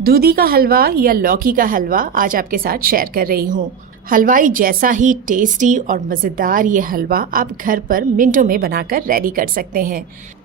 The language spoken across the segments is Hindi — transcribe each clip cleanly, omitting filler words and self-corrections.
दूधी का हलवा या लौकी का हलवा आज आपके साथ शेयर कर रही हूँ। हलवाई जैसा ही टेस्टी और मज़ेदार ये हलवा आप घर पर मिनटों में बनाकर रेडी कर सकते हैं।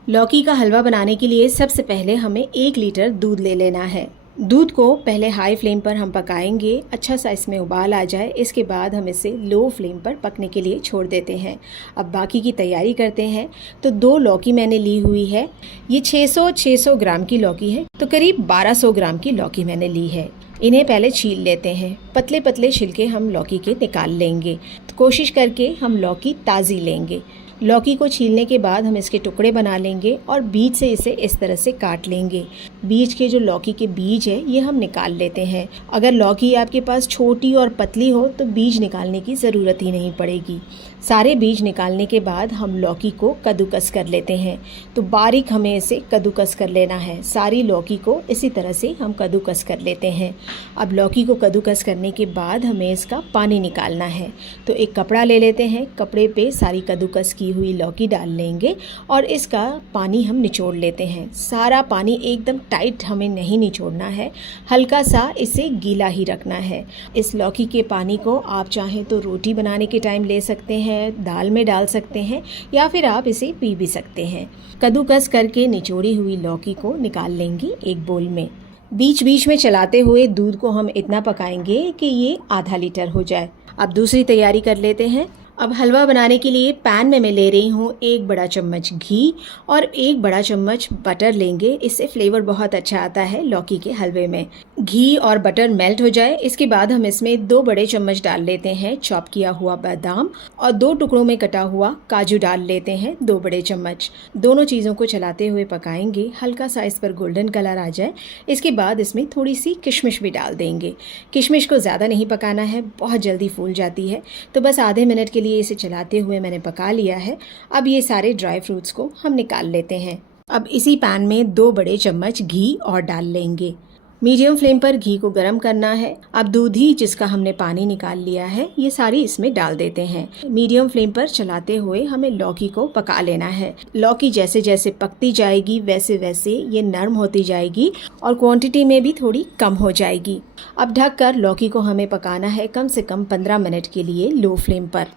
लौकी का हलवा बनाने के लिए सबसे पहले हमें 1 लीटर दूध ले लेना है। दूध को पहले हाई फ्लेम पर हम पकाएंगे, अच्छा सा इसमें उबाल आ जाए। इसके बाद हम इसे लो फ्लेम पर पकने के लिए छोड़ देते हैं। अब बाकी की तैयारी करते हैं। तो 2 लौकी मैंने ली हुई है। ये 600 ग्राम की लौकी है, तो करीब 1200 ग्राम की लौकी मैंने ली है। इन्हें पहले छील लेते हैं। पतले पतले छिलके हम लौकी के निकाल लेंगे। तो कोशिश करके हम लौकी ताज़ी लेंगे। लौकी को छीलने के बाद हम इसके टुकड़े बना लेंगे और बीज से इसे इस तरह से काट लेंगे। बीज के जो लौकी के बीज है ये हम निकाल लेते हैं। अगर लौकी आपके पास छोटी और पतली हो तो बीज निकालने की ज़रूरत ही नहीं पड़ेगी। सारे बीज निकालने के बाद हम लौकी को कद्दूकस कर लेते हैं। तो बारीक हमें इसे कद्दूकस कर लेना है। सारी लौकी को इसी तरह से हम कद्दूकस कर लेते हैं। अब लौकी को कद्दूकस करने के बाद हमें इसका पानी निकालना है। तो एक कपड़ा ले लेते हैं। कपड़े पे सारी कद्दूकस की हुई लौकी डाल लेंगे और इसका पानी हम निचोड़ लेते हैं। सारा पानी एकदम टाइट हमें नहीं निचोड़ना है, हल्का सा इसे गीला ही रखना है। इस लौकी के पानी को आप चाहें तो रोटी बनाने के टाइम ले सकते हैं, दाल में डाल सकते हैं या फिर आप इसे पी भी सकते हैं। कद्दूकस करके निचोड़ी हुई लौकी को निकाल लेंगे एक बोल में। बीच बीच में चलाते हुए दूध को हम इतना पकाएंगे कि ये आधा लीटर हो जाए। अब दूसरी तैयारी कर लेते हैं। अब हलवा बनाने के लिए पैन में मैं ले रही हूँ 1 बड़ा चम्मच घी और 1 बड़ा चम्मच बटर लेंगे। इससे फ्लेवर बहुत अच्छा आता है लौकी के हलवे में। घी और बटर मेल्ट हो जाए, इसके बाद हम इसमें 2 बड़े चम्मच डाल लेते हैं चॉप किया हुआ बादाम और 2 टुकड़ों में कटा हुआ काजू डाल लेते हैं 2 बड़े चम्मच। दोनों चीज़ों को चलाते हुए पकाएंगे, हल्का सा इस पर गोल्डन कलर आ जाए। इसके बाद इसमें थोड़ी सी किशमिश भी डाल देंगे। किशमिश को ज़्यादा नहीं पकाना है, बहुत जल्दी फूल जाती है। तो बस आधे मिनट के लिए इसे चलाते हुए मैंने पका लिया है। अब ये सारे ड्राई फ्रूट्स को हम निकाल लेते हैं। अब इसी पैन में 2 बड़े चम्मच घी और डाल लेंगे। मीडियम फ्लेम पर घी को गर्म करना है। अब दूधी जिसका हमने पानी निकाल लिया है ये सारी इसमें डाल देते हैं। मीडियम फ्लेम पर चलाते हुए हमें लौकी को पका लेना है। लौकी जैसे जैसे पकती जाएगी वैसे वैसे ये नरम होती जाएगी और क्वांटिटी में भी थोड़ी कम हो जाएगी। अब ढककर लौकी को हमें पकाना है कम से कम 15 मिनट के लिए लो फ्लेम पर।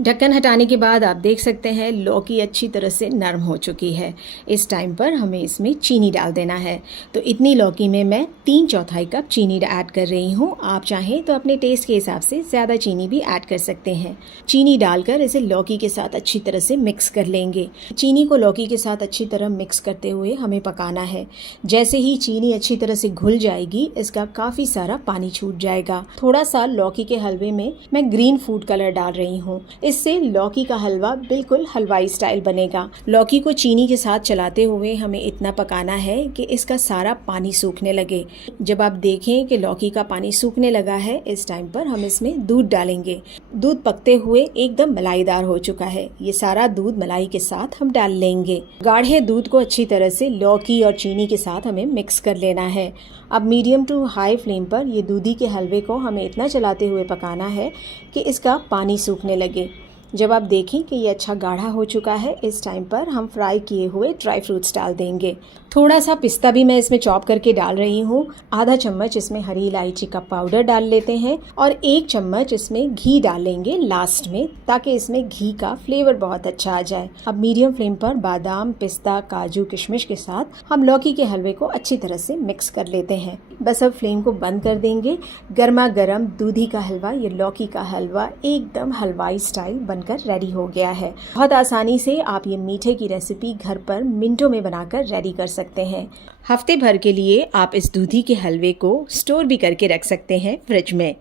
ढक्कन हटाने के बाद आप देख सकते हैं लौकी अच्छी तरह से नरम हो चुकी है। इस टाइम पर हमें इसमें चीनी डाल देना है। तो इतनी लौकी में मैं 3/4 कप चीनी ऐड कर रही हूँ। आप चाहें तो अपने टेस्ट के हिसाब से ज़्यादा चीनी भी ऐड कर सकते हैं। चीनी डालकर इसे लौकी के साथ अच्छी तरह से मिक्स कर लेंगे। चीनी को लौकी के साथ अच्छी तरह मिक्स करते हुए हमें पकाना है। जैसे ही चीनी अच्छी तरह से घुल जाएगी इसका काफ़ी सारा पानी छूट जाएगा। थोड़ा सा लौकी के हलवे में मैं ग्रीन फूड कलर डाल रही हूँ। इससे लौकी का हलवा बिल्कुल हलवाई स्टाइल बनेगा। लौकी को चीनी के साथ चलाते हुए हमें इतना पकाना है कि इसका सारा पानी सूखने लगे। जब आप देखें कि लौकी का पानी सूखने लगा है इस टाइम पर हम इसमें दूध डालेंगे। दूध पकते हुए एकदम मलाईदार हो चुका है। ये सारा दूध मलाई के साथ हम डाल लेंगे। गाढ़े दूध को अच्छी तरह से लौकी और चीनी के साथ हमें मिक्स कर लेना है। अब मीडियम टू हाई फ्लेम पर ये दूधी के हलवे को हमें इतना चलाते हुए पकाना है कि इसका पानी सूखने लगे। जब आप देखें कि ये अच्छा गाढ़ा हो चुका है इस टाइम पर हम फ्राई किए हुए ड्राई फ्रूट्स डाल देंगे। थोड़ा सा पिस्ता भी मैं इसमें चॉप करके डाल रही हूँ। आधा चम्मच इसमें हरी इलायची का पाउडर डाल लेते हैं और 1 चम्मच इसमें घी डालेंगे लास्ट में, ताकि इसमें घी का फ्लेवर बहुत अच्छा आ जाए। अब मीडियम फ्लेम पर बादाम, पिस्ता, काजू, किशमिश के साथ हम लौकी के हलवे को अच्छी तरह से मिक्स कर लेते हैं। बस अब फ्लेम को बंद कर देंगे। गर्मा गर्म दूधी का हलवा, ये लौकी का हलवा एकदम हलवाई स्टाइल बनकर रेडी हो गया है। बहुत आसानी से आप ये मीठे की रेसिपी घर पर मिनटों में बनाकर रेडी कर सकते हैं। हफ्ते भर के लिए आप इस दूधी के हलवे को स्टोर भी करके रख सकते हैं फ्रिज में।